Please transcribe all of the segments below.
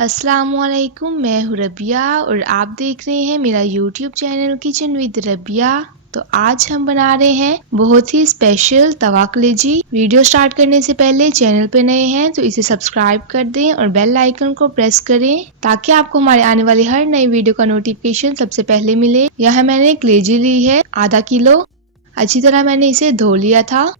अस्सलामुअलैकुम, मैं हूँ रबिया और आप देख रहे हैं मेरा YouTube channel kitchen with Rabia. तो आज हम बना रहे हैं बहुत ही स्पेशल तवा कलेजी। वीडियो स्टार्ट करने से पहले चैनल पे नए हैं तो इसे सब्सक्राइब कर दें और बेल आइकन को प्रेस करें ताकि आपको हमारे आने वाली हर नई वीडियो का नोटिफिकेशन सबसे पहले मिले। यहाँ मैंने कलेजी ली है आधा किलो। अच्छी तरह मैंने इसे धो लिया था।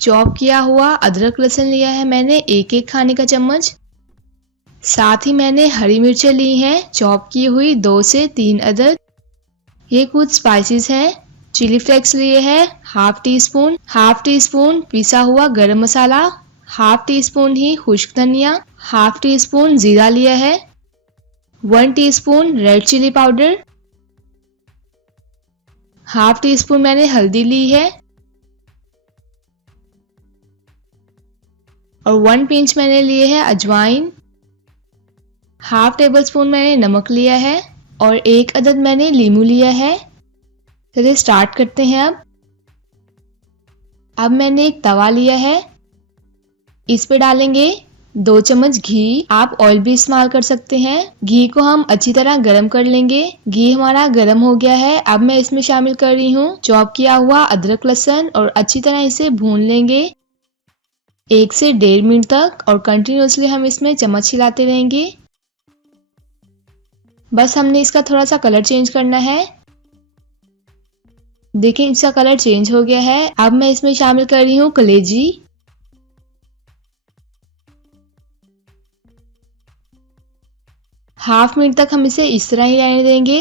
चॉप किया हुआ अदरक लहसुन लिया है मैंने एक खाने का चम्मच। साथ ही मैंने हरी मिर्चें ली हैं चॉप की हुई 2 से 3 अदद। ये कुछ स्पाइसेस हैं। चिली फ्लेक्स लिए हैं हाफ टी स्पून पिसा हुआ गरम मसाला, हाफ टी स्पून ही खुश्क धनिया, हाफ टी स्पून जीरा लिया है, 1 teaspoon red chilli powder, half teaspoon मैंने हल्दी ली है और 1 पिंच मैंने लिए है अजवाइन। हाफ टेबल स्पून मैंने नमक लिया है और 1 अदद मैंने लीमू लिया है। चलिए स्टार्ट करते हैं। अब मैंने एक तवा लिया है, इस पे डालेंगे 2 चम्मच घी। आप ऑयल भी इस्तेमाल कर सकते हैं। घी को हम अच्छी तरह गरम कर लेंगे। घी हमारा गरम हो गया है। अब मैं इसमें शामिल कर रही हूँ चॉप किया हुआ अदरक लहसुन और अच्छी तरह इसे भून लेंगे 1 से 1.5 मिनट तक और कंटिन्यूसली हम इसमें चम्मच हिलाते रहेंगे। बस हमने इसका थोड़ा सा कलर चेंज करना है। देखिए इसका कलर चेंज हो गया है। अब मैं इसमें शामिल कर रही हूँ कलेजी। हाफ मिनट तक हम इसे इस तरह ही रहने देंगे।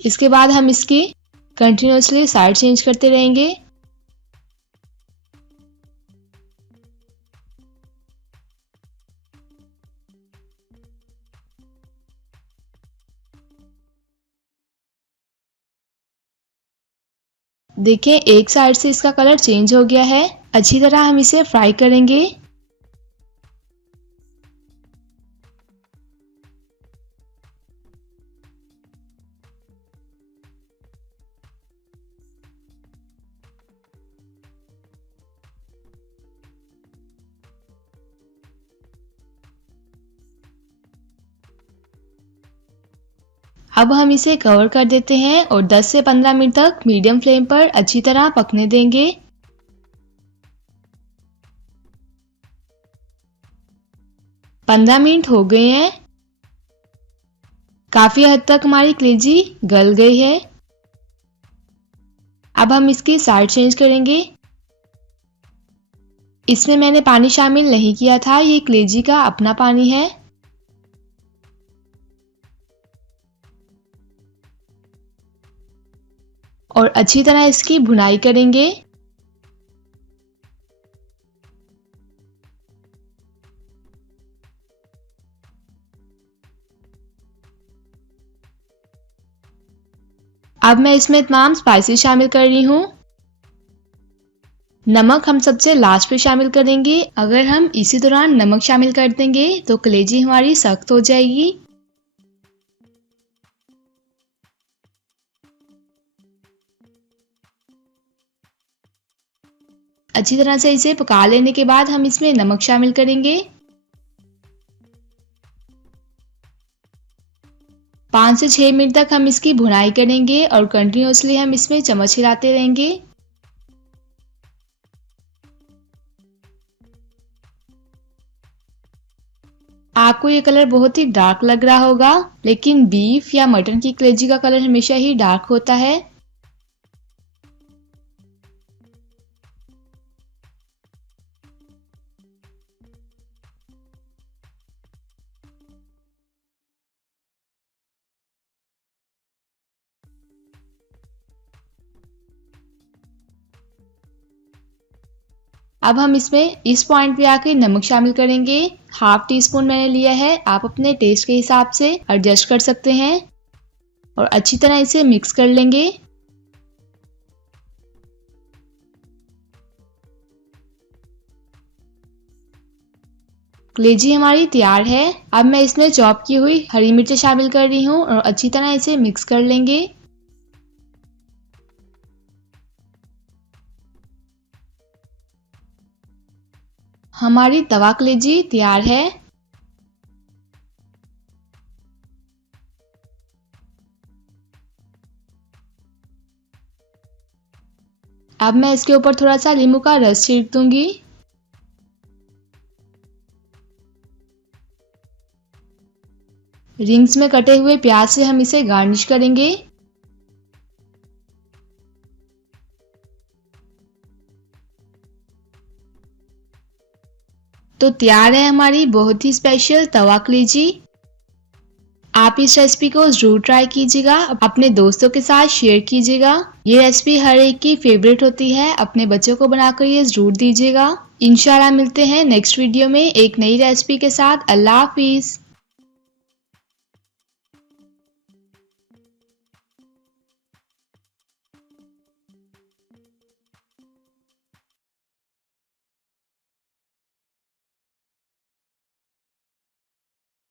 इसके बाद हम इसकी कंटिन्यूसली साइड चेंज करते रहेंगे। देखें एक साइड से इसका कलर चेंज हो गया है। अच्छी तरह हम इसे फ्राई करेंगे। अब हम इसे कवर कर देते हैं और 10 से 15 मिनट तक मीडियम फ्लेम पर अच्छी तरह पकने देंगे। पंद्रह मिनट हो गए हैं। काफी हद तक हमारी कलेजी गल गई है। अब हम इसकी साइड चेंज करेंगे। इसमें मैंने पानी शामिल नहीं किया था, ये कलेजी का अपना पानी है। और अच्छी तरह इसकी भुनाई करेंगे। अब मैं इसमें तमाम स्पाइसेस शामिल कर रही हूँ। नमक हम सबसे लास्ट पे शामिल करेंगे। अगर हम इसी दौरान नमक शामिल कर देंगे तो कलेजी हमारी सख्त हो जाएगी। अच्छी तरह से इसे पका लेने के बाद हम इसमें नमक शामिल करेंगे। 5 से 6 मिनट तक हम इसकी भुनाई करेंगे और कंटिन्यूसली हम इसमें चम्मच हिलाते रहेंगे। आपको ये कलर बहुत ही डार्क लग रहा होगा, लेकिन बीफ या मटन की कलेजी का कलर हमेशा ही डार्क होता है। अब हम इसमें इस पॉइंट पे आके नमक शामिल करेंगे। हाफ टी स्पून मैंने लिया है, आप अपने टेस्ट के हिसाब से एडजस्ट कर सकते हैं और अच्छी तरह इसे मिक्स कर लेंगे। कलेजी हमारी तैयार है। अब मैं इसमें चॉप की हुई हरी मिर्चें शामिल कर रही हूँ और अच्छी तरह इसे मिक्स कर लेंगे। हमारी तवा कलेजी तैयार है। अब मैं इसके ऊपर थोड़ा सा नींबू का रस छिड़क दूंगी। रिंग्स में कटे हुए प्याज से हम इसे गार्निश करेंगे। तो तैयार है हमारी बहुत ही स्पेशल तवा कलेजी। आप इस रेसिपी को जरूर ट्राई कीजिएगा, अपने दोस्तों के साथ शेयर कीजिएगा। ये रेसिपी हर एक की फेवरेट होती है, अपने बच्चों को बनाकर ये जरूर दीजिएगा। इंशाल्लाह मिलते हैं नेक्स्ट वीडियो में एक नई रेसिपी के साथ। अल्लाह हाफिज।